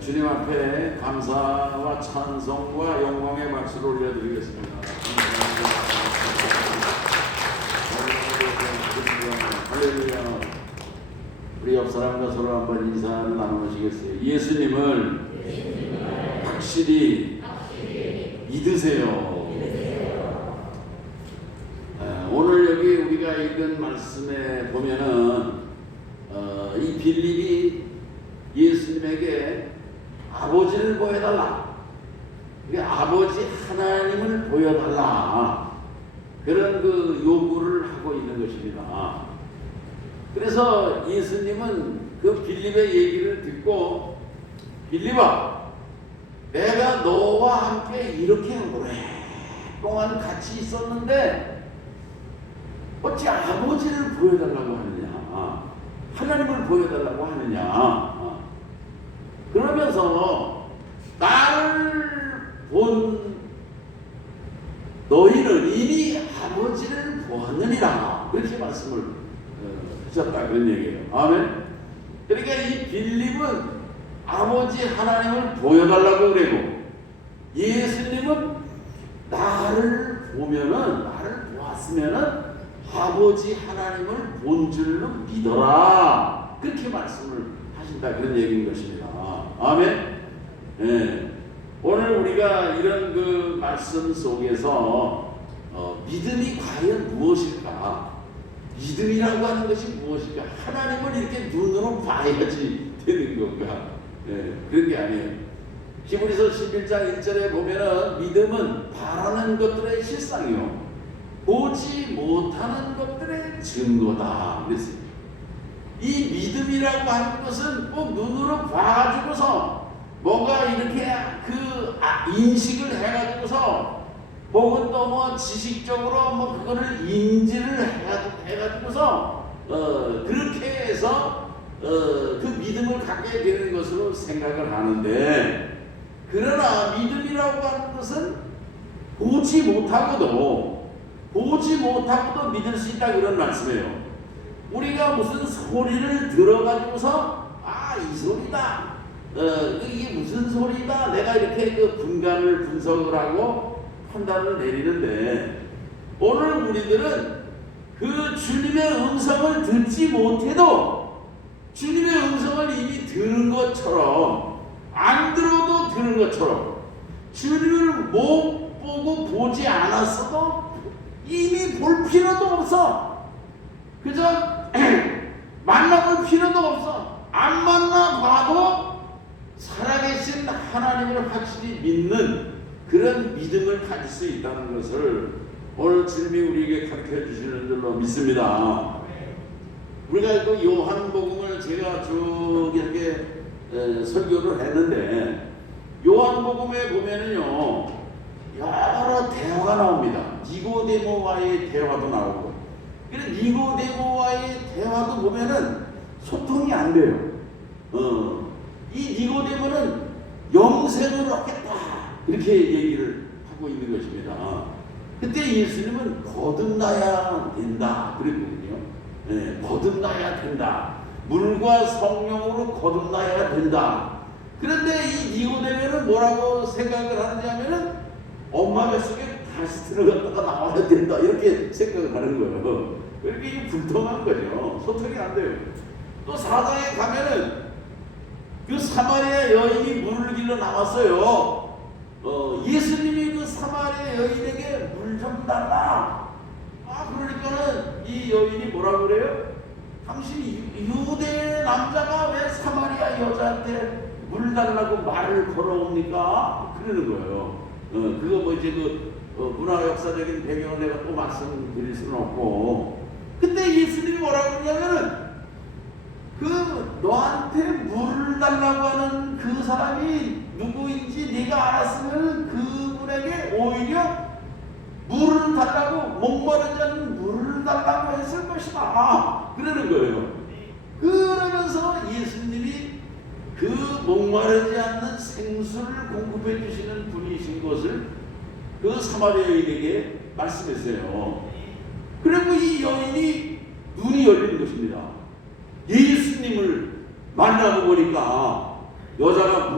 주님 앞에 감사와 찬송과 영광의 박수를 올려드리겠습니다. 할렐루야. 우리 옆 사람과 서로 한번 인사를 나누시겠어요? 예수님을 확실히 믿으세요. 오늘 여기 우리가 읽은 말씀에 보면은 이 빌립이 예수님에게 아버지를 보여달라, 아버지 하나님을 보여달라, 그런 그 요구를 하고 있는 것입니다. 그래서 예수님은 그 빌립의 얘기를 듣고, 빌립아, 내가 너와 함께 이렇게 오랫동안 같이 있었는데 어찌 아버지를 보여달라고 하느냐, 하나님을 보여달라고 하느냐. 그러면서 나를 본 너희는 이미 아버지를 보았느니라, 그렇게 말씀을 하셨다, 그런 얘기예요. 아멘. 그러니까 이 빌립은 아버지 하나님을 보여달라고 그러고, 예수님은 나를 보면은, 나를 보았으면은 아버지 하나님을 본 줄로 믿어라, 그렇게 말씀을 하신다, 그런 얘기인 것입니다. 아멘. 네. 오늘 우리가 이런 그 말씀 속에서 믿음이 과연 무엇일까? 믿음이라고 하는 것이 무엇일까? 하나님을 이렇게 눈으로 봐야지 되는 건가? 네, 그런 게 아니에요. 히브리서 11장 1절에 보면은 믿음은 바라는 것들의 실상이요, 보지 못하는 것들의 증거다, 그랬어요. 이 믿음이라고 하는 것은 꼭 눈으로 봐가지고서 뭔가 이렇게 인식을 해가지고서, 혹은 또 뭐 지식적으로 뭐 그거를 인지를 해가지고서 그렇게 해서 그 믿음을 갖게 되는 것으로 생각을 하는데, 그러나 믿음이라고 하는 것은 보지 못하고도 믿을 수 있다, 그런 말씀이에요. 우리가 무슨 소리를 들어가지고서 이 소리다, 이게 무슨 소리다, 내가 이렇게 그 분석을 하고 판단을 내리는데, 오늘 우리들은 그 주님의 음성을 듣지 못해도 주님의 음성을 이미 들은 것처럼, 안 들어도 들은 것처럼, 주님을 못 보고 보지 않았어도 이미 볼 필요도 없어. 그저 만나볼 필요도 없어. 안 만나봐도 살아계신 하나님을 확실히 믿는 그런 믿음을 가질 수 있다는 것을 오늘 주님이 우리에게 가르쳐 주시는 줄로 믿습니다. 우리가 그 요한복음을 제가 쭉 이렇게 설교를 했는데, 요한복음에 보면은요, 여러 대화가 나옵니다. 니고데모와의 대화도 나오고, 니고데모와의 대화도 보면은 소통이 안 돼요. 이 니고데모는 영생을 얻겠다, 이렇게 얘기를 하고 있는 것입니다. 그때 예수님은 거듭나야 된다, 그랬거든요. 네, 거듭나야 된다. 물과 성령으로 거듭나야 된다. 그런데 이 니고데모는 뭐라고 생각을 하느냐면은 엄마 뱃속에 다시 들어갔다가 나와야 된다, 이렇게 생각을 하는 거예요. 이렇게 불통한 거죠. 소통이 안 돼요. 또 4장에 가면은 그 사마리아 여인이 물을 길러 나왔어요. 예수님이 그 사마리아 여인에게 물 좀 달라. 그러니까는 이 여인이 뭐라고 그래요? 당신 유대 남자가 왜 사마리아 여자한테 물 달라고 말을 걸어옵니까? 그러는 거예요. 그거 뭐 이제 문화 역사적인 배경을 내가 또 말씀드릴 수는 없고, 그때 예수님이 뭐라고 그러냐면은 너한테 물을 달라고 하는 그 사람이 누구인지 네가 알았으면 그분에게 오히려 물을 달라고, 목마르지 않는 물을 달라고 했을 것이다, 그러는 거예요. 그러면서 예수님이 그 목마르지 않는 생수를 공급해 주시는 분이신 것을 그 사마리아 여인에게 말씀했어요. 그리고 이 여인이 눈이 열리는 것입니다. 예수님을 만나고 보니까 여자가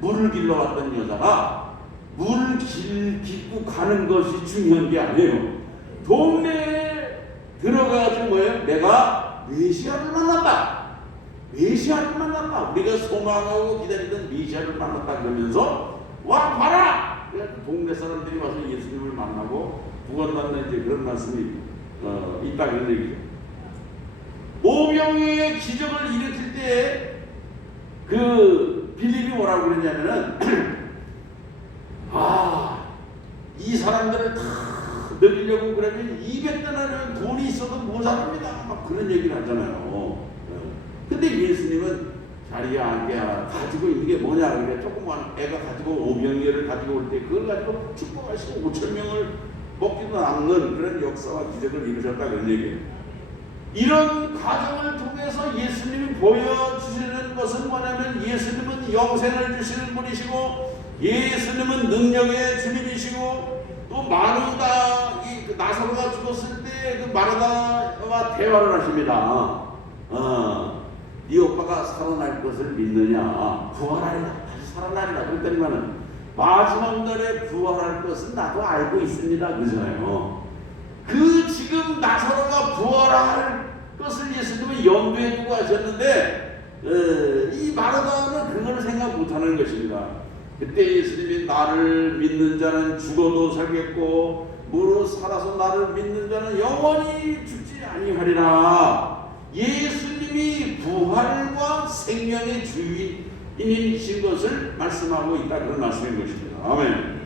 물을 길러 왔던 여자가 물을 깃고 가는 것이 중요한 게 아니에요. 동네에 들어가가지고 뭐예요? 내가 메시아를 만났다. 메시아를 만났다. 우리가 소망하고 기다리던 메시아를 만났다 그러면서 와 봐라. 동네 사람들이 와서 예수님을 만나고 구원받는 이제 그런 말씀이 있다 그런 얘기죠. 오병이의 기적을 일으킬 때 그 빌립이 뭐라고 그러냐면은 이 사람들을 다 먹이려고 그러면 200데나리온 돈이 있어도 모자랍니다. 막 그런 얘기를 하잖아요. 근데 예수님은 자리야 가지고 있는 게 뭐냐 그러니까 조그만 애가 가지고 오병이어를 가지고 올 때 그걸 가지고 축복하시고 5,000명을 먹지도 않는 그런 역사와 기적을 이루셨다 그런 얘기예요. 이런 과정을 통해서 예수님이 보여주시는 것은 뭐냐면 예수님은 영생을 주시는 분이시고 예수님은 능력의 주님이시고 또 마르다 나사로가 죽었을 때 그 마르다와 대화를 하십니다. 네 오빠가 살아날 것을 믿느냐? 부활하리라. 다시 살아나리라. 그랬더니만은 마지막 날에 부활할 것은 나도 알고 있습니다. 그러잖아요. 그 지금 나사로가 부활할 것을 예수님은 염두에 두고 하셨는데 이 마르다는 그걸 생각 못하는 것입니다. 그때 예수님이 나를 믿는 자는 죽어도 살겠고 무릇 살아서 나를 믿는 자는 영원히 죽지 아니하리라. 예수님이 부활과 생명의 주인이신 것을 말씀하고 있다 그런 말씀인 것입니다. 아멘.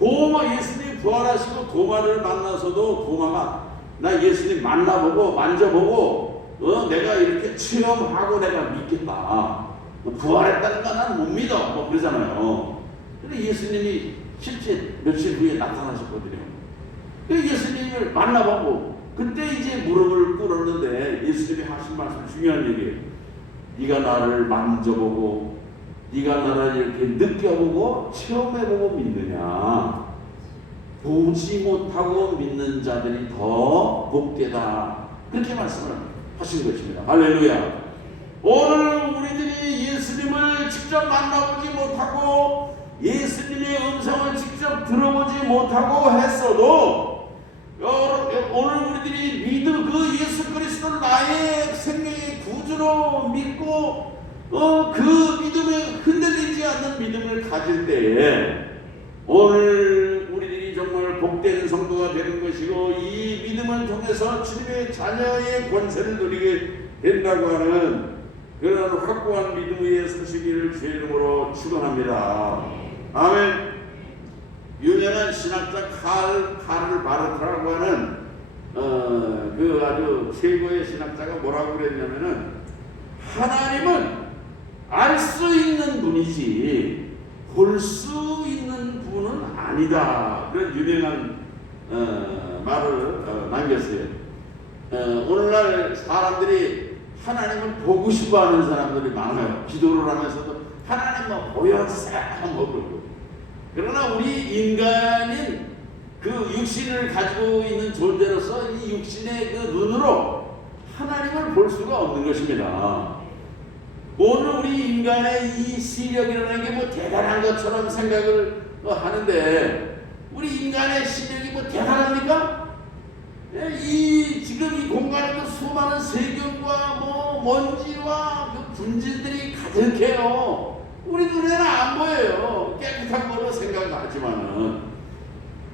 예수님이 부활하시고 도마를 만나서도 도마가 나 예수님 만나보고 만져보고 내가 이렇게 체험하고 내가 믿겠다. 부활했다는 거 나는 못 믿어. 뭐 그러잖아요. 근데 예수님이 실제 며칠 후에 나타나셨거든요. 예수님을 만나보고 그때 이제 무릎을 꿇었는데 예수님이 하신 말씀 중요한 얘기예요. 네가 나를 만져보고 네가 나를 이렇게 느껴보고 체험해보고 믿느냐. 보지 못하고 믿는 자들이 더 복되다. 그렇게 말씀을 하신 것입니다. 할렐루야. 오늘 우리들이 예수님을 직접 만나보지 못하고 예수님의 음성을 직접 들어보지 못하고 했어도 오늘 우리들이 믿음 그 예수 그리스도를 나의 생명의 구주로 믿고 그 믿음에 흔들리지 않는 믿음을 가질 때에 오늘 우리들이 정말 복된 성도가 되는 것이고 이 믿음을 통해서 주님의 자녀의 권세를 누리게 된다고 하는 그런 확고한 믿음 위에 서시기를 주의 이름으로 축원합니다. 아멘. 유명한 신학자 카를 바르트라고 하는 그 아주 최고의 신학자가 뭐라고 그랬냐면은 하나님은 알 수 있는 분이지 볼 수 있는 분은 아니다. 그런 유명한 말을 남겼어요. 오늘날 사람들이 하나님을 보고 싶어하는 사람들이 많아요. 기도를 하면서도 하나님 뭐 보여주세요 뭐 그러고. 그러나 우리 인간인 그 육신을 가지고 있는 존재로서 이 육신의 그 눈으로 하나님을 볼 수가 없는 것입니다. 오늘 우리 인간의 이 시력이라는 게 뭐 대단한 것처럼 생각을 하는데 우리 인간의 시력이 뭐 대단합니까? 이 지금 이 공간에도 수많은 세균과 뭐 먼지와 그 분질들이 가득해요. 우리 눈에는 안 보여요. 깨끗한 거로 생각하지만은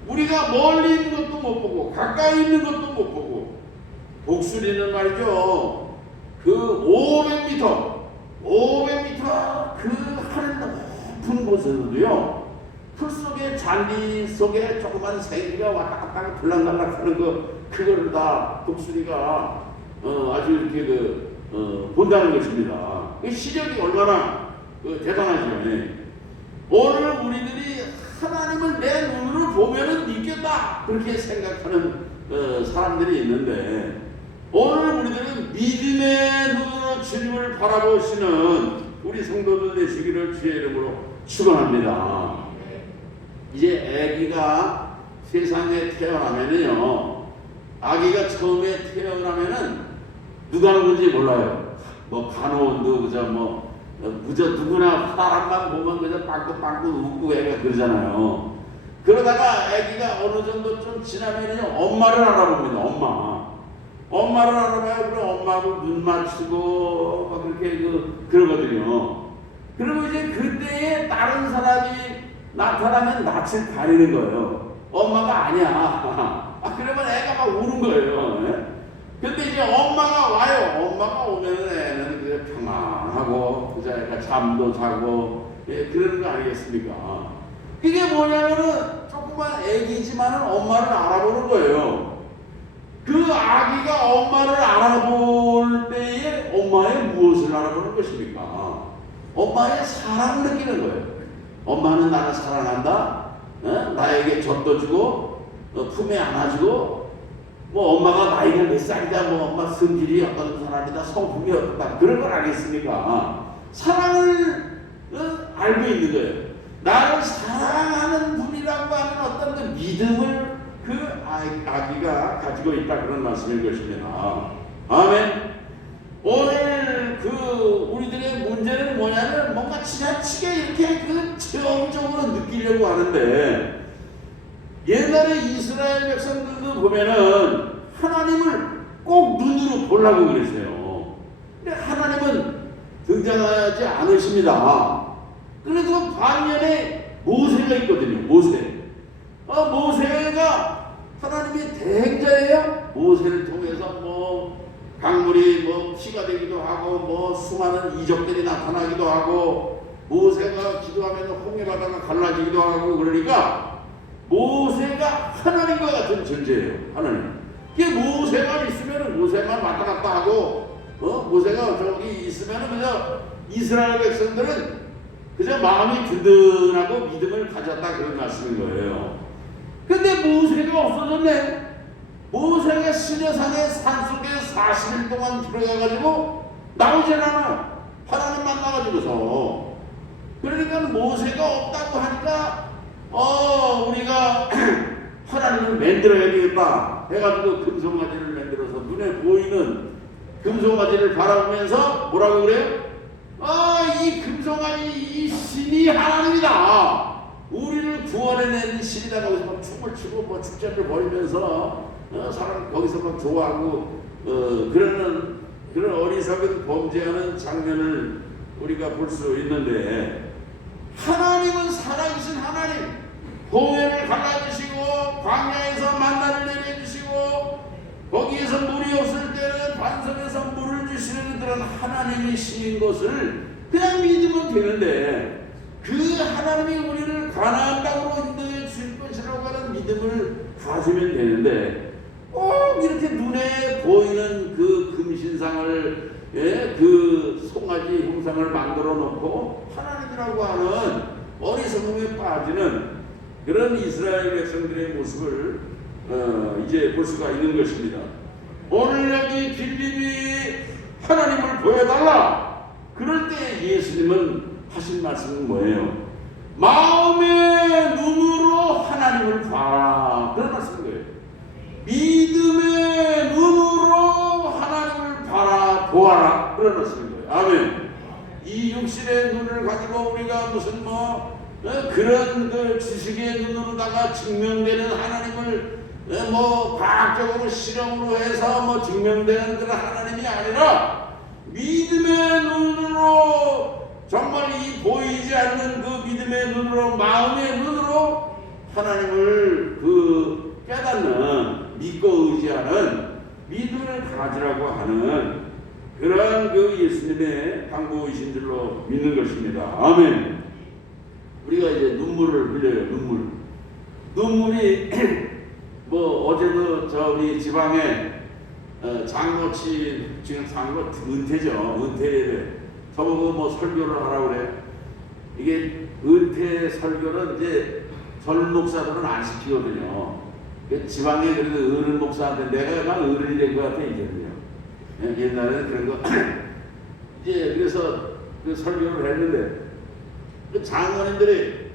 우리가 멀리 있는 것도 못 보고 가까이 있는 것도 못 보고 독수리는 말이죠. 그 500m 그 하늘 높은 곳에서도요. 풀 속에 잔디 속에 조그만 새끼가 왔다 갔다 들락날락 하는 그거를 다 독수리가 아주 이렇게 본다는 것입니다. 그 시력이 얼마나 대단하죠. 오늘 우리들이 하나님을 내 눈으로 보면은 믿겠다 그렇게 생각하는 사람들이 있는데 오늘 우리들은 믿음의 눈으로 주님을 바라보시는 우리 성도들 되시기를 주의 이름으로 축원합니다. 이제 아기가 세상에 태어나면은요, 아기가 처음에 태어나면은 누가 누군지 몰라요. 뭐 간호원도 그저 뭐 누구나 사람만 보면 그냥 빵긋빵긋 웃고 애가 그러잖아요. 그러다가 애기가 어느 정도 좀 지나면요 엄마를 알아봅니다. 엄마를 알아봐요. 그럼 엄마하고 눈 맞추고 막 그렇게 그러거든요. 그리고 이제 그때에 다른 사람이 나타나면 낯을 가리는 거예요. 엄마가 아니야. 그러면 애가 막 우는 거예요. 예? 근데 이제 엄마가 와요. 엄마가 오면은 애는 그냥 평안하고 그저 애가 잠도 자고 그러는 거 아니겠습니까? 그게 뭐냐면은 조그만 애기지만은 엄마를 알아보는 거예요. 그 아기가 엄마를 알아볼 때에 엄마의 무엇을 알아보는 것입니까? 엄마의 사랑을 느끼는 거예요. 엄마는 나를 사랑한다. 나에게 젖도 주고 품에 안아주고 뭐 엄마가 나이가 몇 살이다, 뭐 엄마 성질이 어떤 사람이다, 성품이 어떻다, 그런 걸 알겠습니까? 사랑을 알고 있는 거예요. 나를 사랑하는 분이라고 하는 어떤 그 믿음을 그 아기가 가지고 있다, 그런 말씀인 것입니다. 아멘. 오늘 우리들의 문제는 뭐냐면 뭔가 지나치게 이렇게 체험적으로 느끼려고 하는데, 옛날에 이스라엘 백성들도 보면은 하나님을 꼭 눈으로 보려고 그랬어요. 근데 하나님은 등장하지 않으십니다. 그래서 반면에 모세가 있거든요. 모세가 하나님의 대행자예요. 모세를 통해서 뭐 강물이 뭐 피가 되기도 하고 뭐 수많은 이적들이 나타나기도 하고 모세가 기도하면 홍해바다가 갈라지기도 하고, 그러니까 모세가 하나님과 같은 존재예요. 하나님. 이게 모세만 있으면 모세만 왔다 갔다 하고 모세가 저기 있으면 그냥 이스라엘 백성들은 그저 마음이 든든하고 믿음을 가졌다, 그런 말씀인 거예요. 근데 모세가 없어졌네. 모세가 시내산의 산속에 40일 동안 들어가가지고 나오질 않아. 하나님 만나가지고서. 그러니까 모세가 없다고 하니까 우리가 하나님을 만들어야 되겠다 해가지고 금송아지를 만들어서 눈에 보이는 금송아지를 바라보면서 뭐라고 그래요? 이 금송아지, 이 신이 하나님이다, 우리를 구원해낸 신이다. 거기서 막 춤을 추고 뭐 축제를 벌이면서 사람 거기서 막 좋아하고 그런 어리석은 범죄하는 장면을 우리가 볼 수 있는데, 하나님은 살아계신 하나님, 홍해를 갈라주시고 광야에서 만나를 내려주시고 거기에서 물이 없을 때는 반석에서 물을 주시는 그런 하나님이 신인 것을 그냥 믿으면 되는데, 그 하나님이 우리를 가나안 땅으로 인도해 주실 것이라고 하는 믿음을 가지면 되는데, 꼭 이렇게 눈에 보이는 그 금신상을 그 송아지 형상을 만들어 놓고 하나님이라고 하는 어리석음에 빠지는 그런 이스라엘 백성들의 모습을 이제 볼 수가 있는 것입니다. 오늘 여기 빌립이 하나님을 보여달라, 그럴 때 예수님은 하신 말씀은 뭐예요? 마음의 눈으로 하나님을 봐라, 그런 말씀인 거예요. 믿음의 눈으로 하나님을 보아라, 그런 말씀인 거예요. 아멘. 이 육신의 눈을 가지고 우리가 무슨 그런 그 지식의 눈으로다가 증명되는 하나님을 과학적으로 실험으로 해서 증명되는 그런 하나님이 아니라, 믿음의 눈으로, 정말 이 보이지 않는 그 믿음의 눈으로, 마음의 눈으로 하나님을 깨닫는, 믿고 의지하는 믿음을 가지라고 하는 그런 예수님의 당부이신 줄로 믿는 것입니다. 아멘. 우리가 이제 눈물을 흘려요. 눈물이 어제도 우리 지방에 장로치, 지금 장로 은퇴죠. 은퇴 저보고 설교를 하라고 그래. 이게 은퇴 설교는 이제 젊은 목사들은 안 시키거든요. 지방에 그래도 어른 목사한테 내가 어른이 된 것 같아, 이제는요. 옛날에는 그런 거 이제 그래서 그 설교를 했는데, 그 장로님들이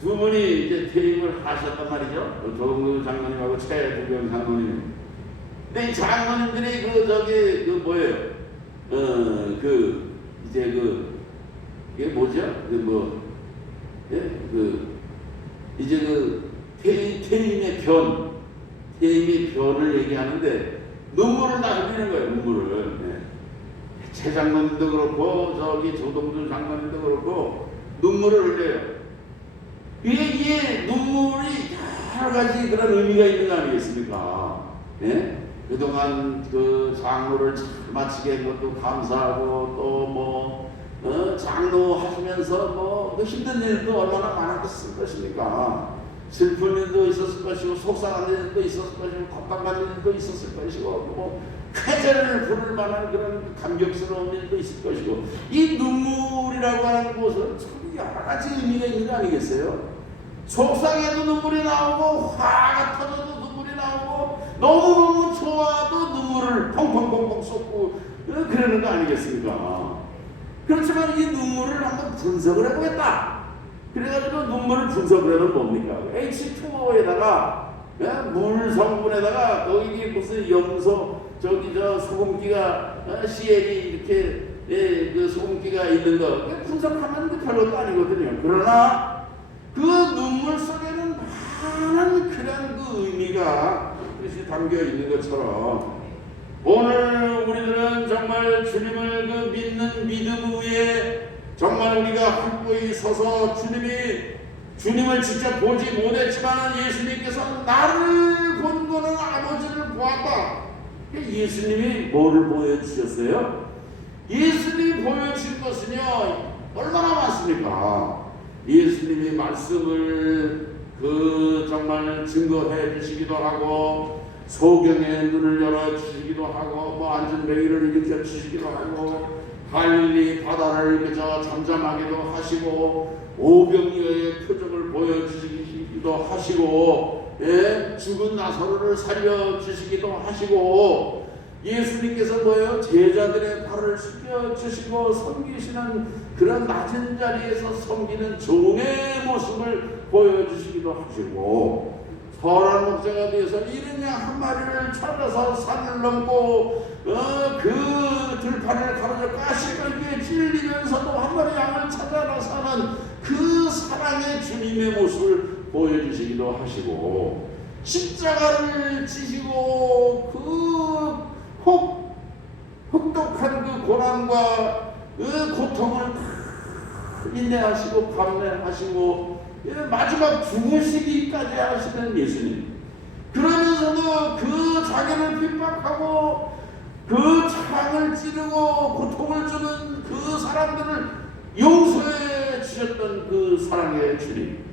두 분이 이제 퇴임을 하셨단 말이죠. 조동규 장로님하고 최두경 장로님. 근데 이 장로님들이 이제 뭐죠? 예? 이제 태임의 변을 얘기하는데 눈물을 다 흘리는 거예요. 눈물을. 예. 제 장로님도 그렇고 저기 조동준 장로님도 그렇고 눈물을 흘려요. 이게 눈물이 여러 가지 그런 의미가 있는 거 아니겠습니까? 예? 그동안 그 장로를 잘 마치게 한 것도 감사하고 또 장로 하시면서 그 힘든 일도 얼마나 많았을 것입니까? 슬픈 일도 있었을 것이고 속상한 일도 있었을 것이고 답답한 일도 있었을 것이고 쾌재를 부를 만한 그런 감격스러운 일도 있을 것이고 이 눈물이라고 하는 것은 참 여러 가지 의미가 있는 거 아니겠어요? 속상해도 눈물이 나오고 화가 터져도 눈물이 나오고 너무너무 좋아도 눈물을 펑펑펑펑 쏟고 그러는 거 아니겠습니까? 그렇지만 이 눈물을 한번 분석을 해보겠다. 그래가지고 눈물을 분석을 하면 뭡니까? H2O에다가 물 성분에다가 거기 무슨 염소 소금기가 CL이 이렇게 그 소금기가 있는 거 분석하면 별것도 아니거든요. 그러나 그 눈물 속에는 많은 그런 그 의미가 뜻이 담겨 있는 것처럼 오늘 우리들은 정말 주님을 그 믿는 믿음 위에 정말 우리가 확고히 서서 주님을 직접 보지 못했지만 예수님께서 나를 본 거는 아버지를 보았다. 예수님이 뭐를 보여주셨어요? 예수님이 보여주신 것은요 얼마나 많습니까? 예수님이 말씀을 정말 증거해 주시기도 하고 소경의 눈을 열어 주시기도 하고 안전뱅이를 일으켜 주시기도 하고 갈릴리 바다를 그저 잠잠하게도 하시고 오병이어의 표적을 보여주시기도 하시고 죽은 나사로를 살려주시기도 하시고 예수님께서 뭐예요? 제자들의 발을 씻겨주시고 섬기시는 그런 낮은 자리에서 섬기는 종의 모습을 보여주시기도 하시고 선한 목자가 되어서 이른 양 한 마리를 찾아서 산을 넘고 그 들판을 가로져 가시떨기에 찔리면서도 한 마리 양을 찾아 나서는 그 사랑의 주님의 모습을 보여주시기도 하시고 십자가를 지시고 그 혹독한 그 고난과 그 고통을 인내하시고 감내하시고 마지막 죽으시기까지 하시는 예수님. 그러면서도 그 자기를 핍박하고 그 창을 찌르고 고통을 주는 그 사람들을 용서해 주셨던 그 사랑의 주님.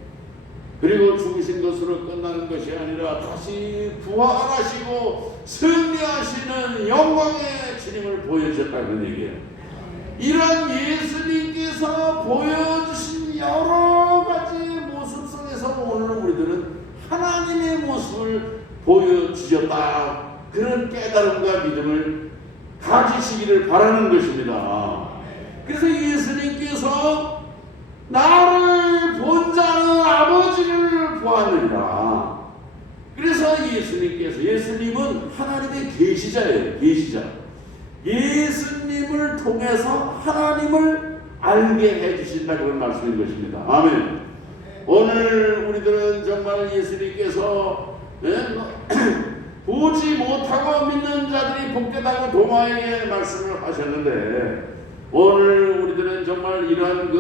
그리고 죽으신 것으로 끝나는 것이 아니라 다시 부활하시고 승리하시는 영광의 주님을 보여주셨다는 얘기예요. 이런 예수님께서 보여주신 여러 가지 모습 속에서 오늘 우리들은 하나님의 모습을 보여주셨다. 그런 깨달음과 믿음을 가지시기를 바라는 것입니다. 그래서 예수님께서 나를 본 자는 아버지를 보았느니라. 그래서 예수님은 하나님의 계시자예요. 계시자. 예수님을 통해서 하나님을 알게 해주신다 그런 말씀인 것입니다. 아멘. 오늘 우리들은 정말 예수님께서 보지 못하고 믿는 자들이 복되다고 도마에게 말씀을 하셨는데 오늘 우리들은 정말 이러한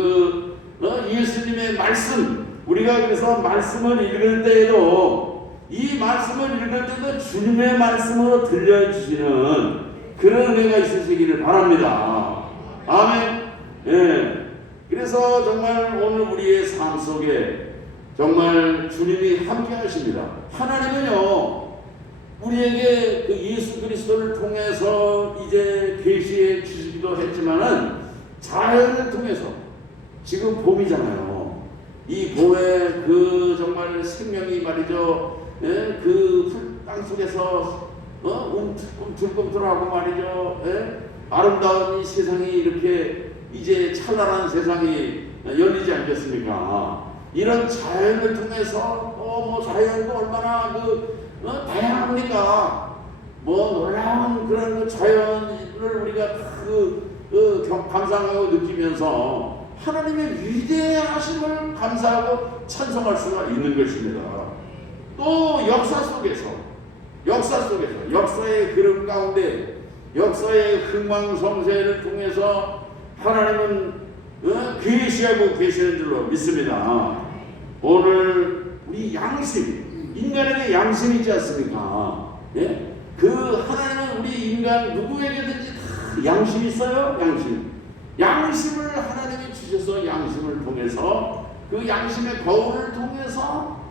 예수님의 말씀 우리가 그래서 말씀을 읽을 때에도 이 말씀을 읽을 때도 주님의 말씀으로 들려주시는 그런 은혜가 있으시기를 바랍니다. 아멘. 예. 그래서 정말 오늘 우리의 삶 속에 정말 주님이 함께 하십니다. 하나님은요 우리에게 그 예수 그리스도를 통해서 이제 계시해 주시기도 했지만은 자연을 통해서 지금 봄이잖아요. 이 봄에 그 정말 생명이 말이죠. 그 땅 속에서 움틀움틀하고 말이죠. 아름다운 이 세상이 이렇게 이제 찬란한 세상이 열리지 않겠습니까? 이런 자연을 통해서 자연도 얼마나 다양합니까? 놀라운 그런 자연을 우리가 감상하고 느끼면서 하나님의 위대하심을 감사하고 찬송할 수가 있는 것입니다. 또 역사의 흐름 가운데 역사의 흥망성쇠를 통해서 하나님은 계시하고 계시는 줄로 믿습니다. 오늘 우리 양심, 인간에게 양심이 있지 않습니까? 예? 그 하나님은 우리 인간 누구에게든지 다 양심이 있어요. 양심을 하나님이 주셔서 양심을 통해서 그 양심의 거울을 통해서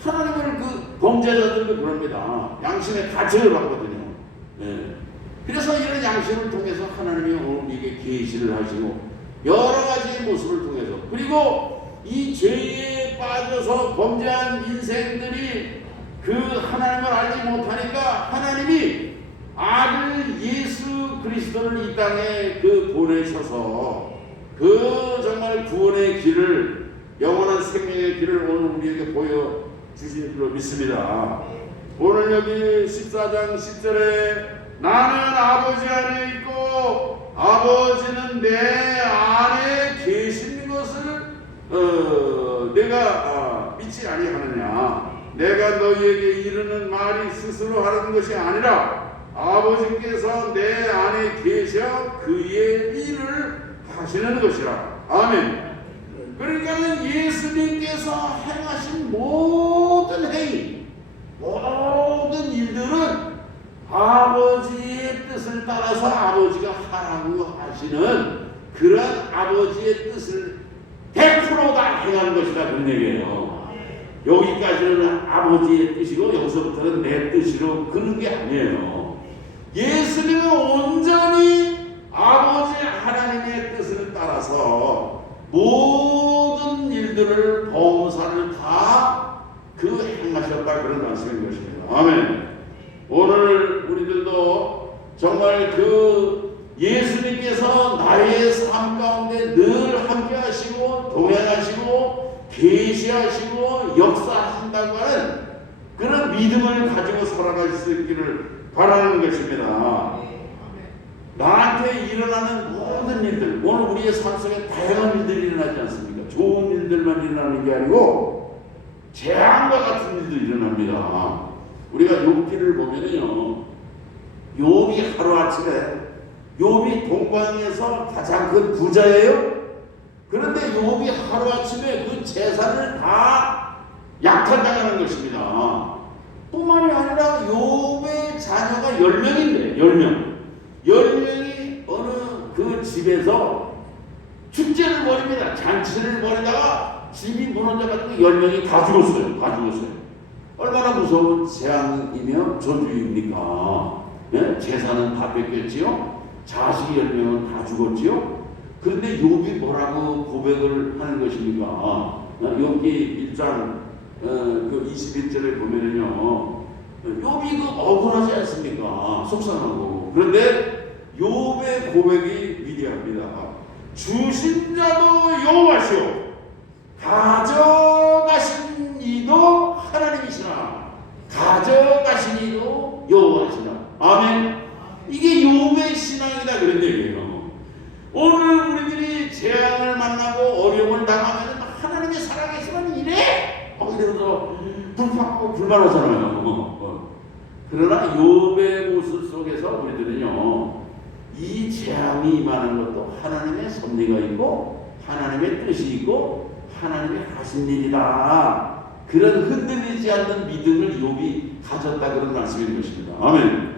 하나님을 그 범죄자들도 그럽니다. 양심의 가책을 받거든요. 예. 그래서 이런 양심을 통해서 하나님이 오늘 우리에게 계시를 하시고 여러 가지 모습을 통해서 그리고 이 죄에 빠져서 범죄한 인생들이 그 하나님을 알지 못하니까 하나님이 아들 예수 그리스도를 이 땅에 그 보내셔서 그 정말 구원의 길을 영원한 생명의 길을 오늘 우리에게 보여주신 줄로 믿습니다. 오늘 여기 14장 10절에 나는 아버지 안에 있고 아버지는 내 안에 계신 것을 내가 믿지 아니하느냐. 내가 너희에게 이르는 말이 스스로 하는 것이 아니라 아버지께서 내 안에 계셔 그의 일을 하시는 것이라. 아멘. 그러니까 예수님께서 행하신 모든 행위, 모든 일들은 아버지의 뜻을 따라서 아버지가 하라고 하시는 그런 아버지의 뜻을 100%다 행한 것이다 그런 얘기예요. 여기까지는 아버지의 뜻이고 여기서부터는 내 뜻으로 그런 게 아니에요. 예수님은 온전히 아버지 하나님의 뜻을 따라서 모든 일들을 범사를 다 그 행하셨다 그런 말씀인 것입니다. 아멘. 오늘 우리들도 정말 그 예수님께서 나의 삶 가운데 늘 함께 하시고 동행하시고 계시하시고 역사하신다고 하는 그런 믿음을 가지고 살아갈 수 있기를 바라는 것입니다. 나한테 일어나는 모든 일들, 오늘 우리의 삶 속에 다양한 일들이 일어나지 않습니까? 좋은 일들만 일어나는 게 아니고 재앙과 같은 일도 일어납니다. 우리가 욥기를 보면요, 욥이 하루아침에 욥이 동방에서 가장 큰 부자예요. 그런데 욥이 하루아침에 그 재산을 다 약탈당하는 것입니다. 뿐만이 아니라 욥의 자녀가 10명인데 10명이 어느 그 집에서 축제를 벌입니다. 잔치를 벌이다가 집이 무너져가지고 10명이 다 죽었어요. 얼마나 무서운 재앙이며 저주입니까? 예? 재산은 다 뺏겼지요. 자식이 10명은 다 죽었지요. 그런데 욥이 뭐라고 고백을 하는 것입니까? 욥기 1장 그 21절에 보면은요, 욥이 그 억울하지 않습니까? 속상하고. 그런데 욥의 고백이 위대합니다. 주신 자도 여호와시오 가져가신 이도 하나님이시라. 가져가신 이도 여호와시라. 아멘. 이게 욥의 신앙이다 그런 얘기예요. 오늘 우리들이 재앙을 만나고 어려움을 당하면 하나님이 살아계시면 이래? 이러면서 불평하고 불만하잖아요. 그러나 욥의 모습 속에서 우리들은요, 이 재앙이 임하는 것도 하나님의 섭리가 있고 하나님의 뜻이 있고 하나님이 하신 일이다. 그런 흔들리지 않는 믿음을 욥이 가졌다 그런 말씀인 것입니다. 아멘.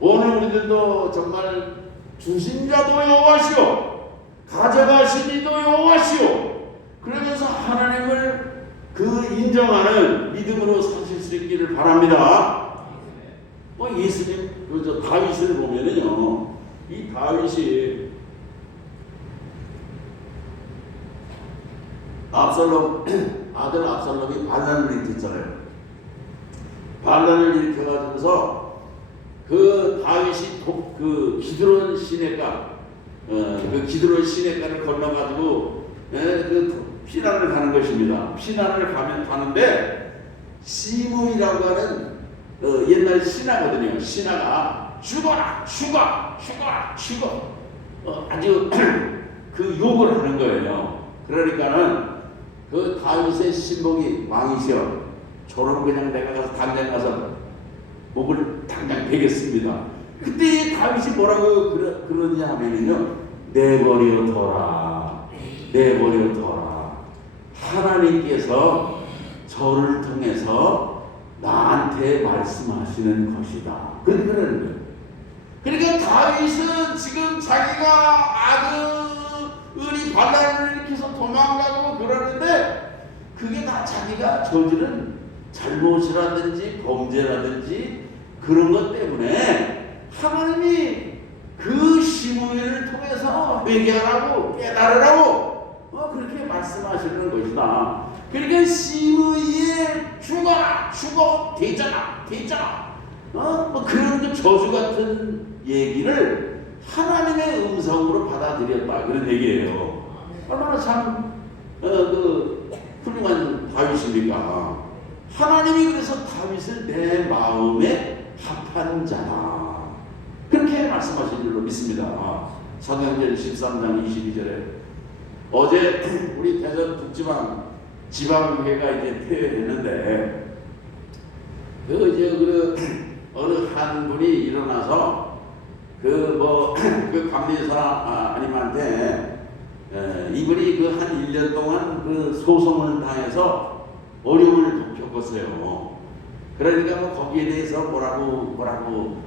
오늘 우리들도 정말 주신 자도 여호와시오 가져가신 이도 여호와시오 그러면서 하나님을 그 인정하는 믿음으로 사실 수 있기를 바랍니다. 예수님 그 다윗을 보면은요, 이 다윗이 아들 압살롬이 반란을 일으켰잖아요. 반란을 일으켜가지고서 그 다윗이 그 기드론 시내가 그 기드론 시내가를 건너가지고 그 피난을 가는 것입니다. 피난을 가는데 시므이라고 하는 옛날 신하거든요. 신하가 죽어라 아주 그 욕을 하는 거예요. 그러니까는 그 다윗의 신복이 왕이시여 저런 그냥 내가 가서 당장 가서 목을 당장 베겠습니다. 그때 다윗이 뭐라고 그러냐 하면은요, 내버려 둬라. 하나님께서 저를 통해서 나한테 말씀하시는 것이다. 그러는 거예요. 그러니까 다윗은 지금 자기가 아들이 반란을 일으켜서 도망가고 그러는데 그게 다 자기가 저지른 잘못이라든지 범죄라든지 그런 것 때문에 하나님이 그 시므이를 통해서 회개하라고 깨달으라고 그렇게 말씀하시는 것이다. 그러니까 시므이의 죽어 되잖아 뭐 그런 그 저주 같은 얘기를 하나님의 음성으로 받아들였다 그런 얘기예요. 얼마나 참 훌륭한 다윗입니까? 하나님이 그래서 다윗을 내 마음에 합한 자다 그렇게 말씀하신 줄로 믿습니다. 사도행전 13장 22절에 어제 우리 대전 북지방 지방회가 이제 폐회했는데 어느 한 분이 일어나서 그 감리사님한테 이분이 그 한 1년 동안 그 소송을 당해서 어려움을 겪었어요. 그러니까 뭐 거기에 대해서 뭐라고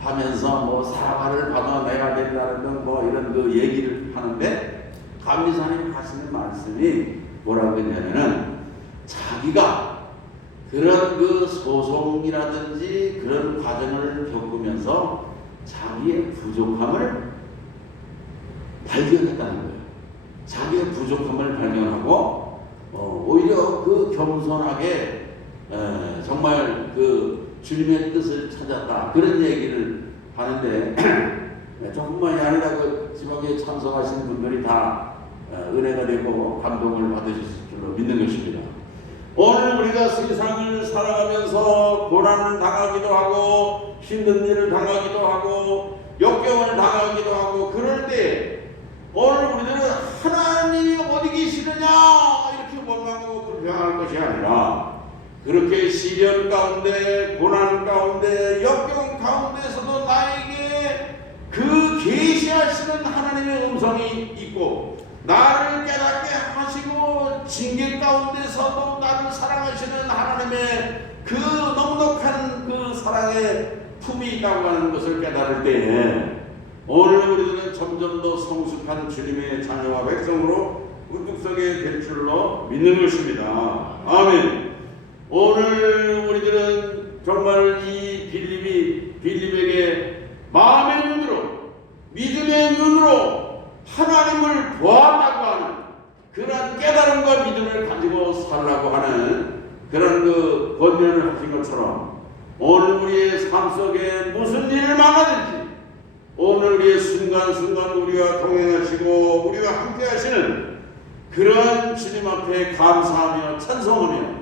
하면서 뭐 사과를 받아내야 된다는 뭐 이런 그 얘기를 하는데 감리사님 하시는 말씀이 뭐라고 했냐면은 자기가 그런 그 소송이라든지 그런 과정을 겪으면서 자기의 부족함을 발견했다는 거예요. 자기의 부족함을 발견하고 오히려 그 겸손하게 정말 그 주님의 뜻을 찾았다 그런 얘기를 하는데 조금만이 아니라 그 지방에 참석하신 분들이 다 은혜가 되고 감동을 받으실 줄로 믿는 것입니다. 오늘 우리가 세상을 살아가면서 고난을 당하기도 하고 힘든 일을 당하기도 하고 역경을 당하기도 하고 그럴 때 오늘 우리들은 하나님이 어디 계시느냐 이렇게 원망하고 불평하는 것이 아니라 그렇게 시련 가운데 고난 가운데 역경 가운데서도 나에게 그 계시하시는 하나님의 음성이 있고 나를 깨닫게 하시고 징계 가운데서도 나를 사랑하시는 하나님의 그 넉넉한 그 사랑의 품이 있다고 하는 것을 깨달을 때에 오늘 우리들은 점점 더 성숙한 주님의 자녀와 백성으로 우뚝 서게 될 줄로 믿는 것입니다. 아멘. 오늘 우리들은 정말 이 빌립에게 마음의 눈으로 믿음의 눈으로 하나님을 보았다고 하는 그런 깨달음과 믿음을 가지고 살라고 하는 그런 그 권면을 하신 것처럼 오늘 우리의 삶 속에 무슨 일을 만나든지 오늘 우리의 순간순간 우리와 동행하시고 우리와 함께 하시는 그런 주님 앞에 감사하며 찬송하며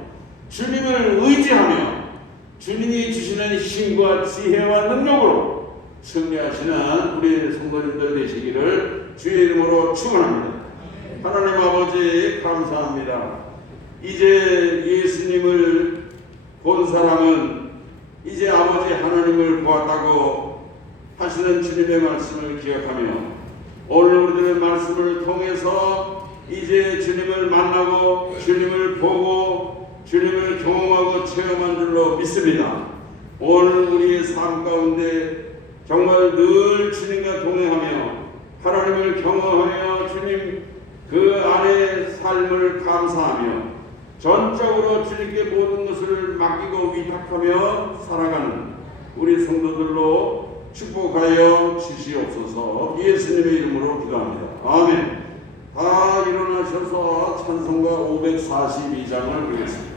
주님을 의지하며 주님이 주시는 힘과 지혜와 능력으로 승리하시는 우리 성도님들 되시기를 주의 이름으로 축원합니다. 하나님 아버지 감사합니다. 이제 예수님을 본 사람은 이제 아버지 하나님을 보았다고 하시는 주님의 말씀을 기억하며 오늘 우리들의 말씀을 통해서 이제 주님을 만나고 주님을 보고 주님을 경험하고 체험한 줄로 믿습니다. 오늘 우리의 삶 가운데 정말 늘 주님과 동행하며 하나님을 경험하며 주님 그 안에 삶을 감사하며 전적으로 주님께 모든 것을 맡기고 위탁하며 살아가는 우리 성도들로 축복하여 주시옵소서. 예수님의 이름으로 기도합니다. 아멘. 다 일어나셔서 찬송가 542장을 부르겠습니다.